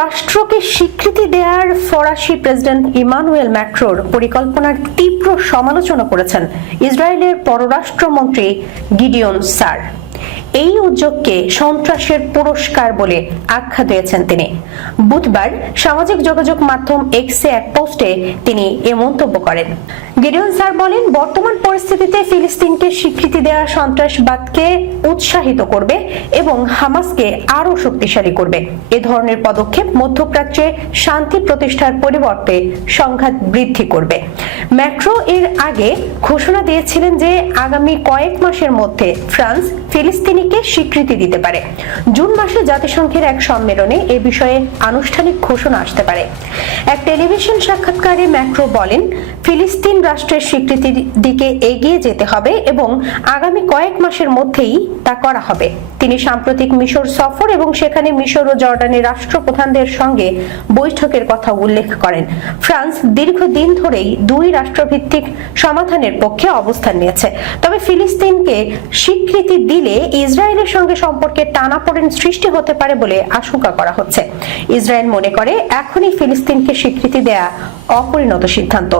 রাষ্ট্রকে স্বীকৃতি দেওয়ার ফরাসি প্রেসিডেন্ট ইমানুয়েল ম্যাক্রোর পরিকল্পনার তীব্র সমালোচনা করেছেন ইসরায়েলের পররাষ্ট্রমন্ত্রী গিডিয়ন সার এই উদ্যোগকে সন্ত্রাসের পুরস্কার বলে আখ্যা দিয়েছেন তিনি। বুধবার সামাজিক যোগাযোগ মাধ্যম এক্সে এক পোস্টে তিনি এ মন্তব্য করেন। গিডিয়ন স্যার বলেন, বর্তমান পরিস্থিতিতে ফিলিস্তিনকে স্বীকৃতি দেওয়া সন্ত্রাসবাদকে উৎসাহিত করবে এবং হামাসকে আরও শক্তিশালী করবে। এ ধরনের পদক্ষেপ মধ্যপ্রাচ্যে শান্তি প্রতিষ্ঠার পরিবর্তে সংঘাত বৃদ্ধি করবে। ম্যাক্রো এর আগে ঘোষণা দিয়েছিলেন যে, আগামী কয়েক মাসের মধ্যে ফ্রান্স ফিলিস্তিনিকে স্বীকৃতি দিতে পারে। জুন মাসে জাতিসংঘের এক সম্মেলনে এ বিষয়ে আনুষ্ঠানিক ঘোষণা আসতে পারে। এক টেলিভিশন সাক্ষাৎকারে ম্যাক্রো বলেন, ফিলিস্তিন রাষ্ট্রের স্বীকৃতির দিকে এগিয়ে যেতে হবে এবং আগামী কয়েক মাসের মধ্যেই তা করা হবে। তিনি সাম্প্রতিক মিশর সফর এবং সেখানে মিশর ও জর্ডানের রাষ্ট্রপ্রধানদের সঙ্গে বৈঠকের কথা উল্লেখ করেন। ফ্রান্স দীর্ঘদিন ধরেই দুই রাষ্ট্রভিত্তিক সমাধানের পক্ষে অবস্থান নিয়েছে। তবে ফিলিস্তিনকে স্বীকৃতি দিলে ইসরায়েলের সঙ্গে সম্পর্কে টানাপোড়েন সৃষ্টি হতে পারে বলে আশঙ্কা করা হচ্ছে। ইসরায়েল মনে করে এখনই ফিলিস্তিনকে স্বীকৃতি দেয়া অপরিণত সিদ্ধান্ত।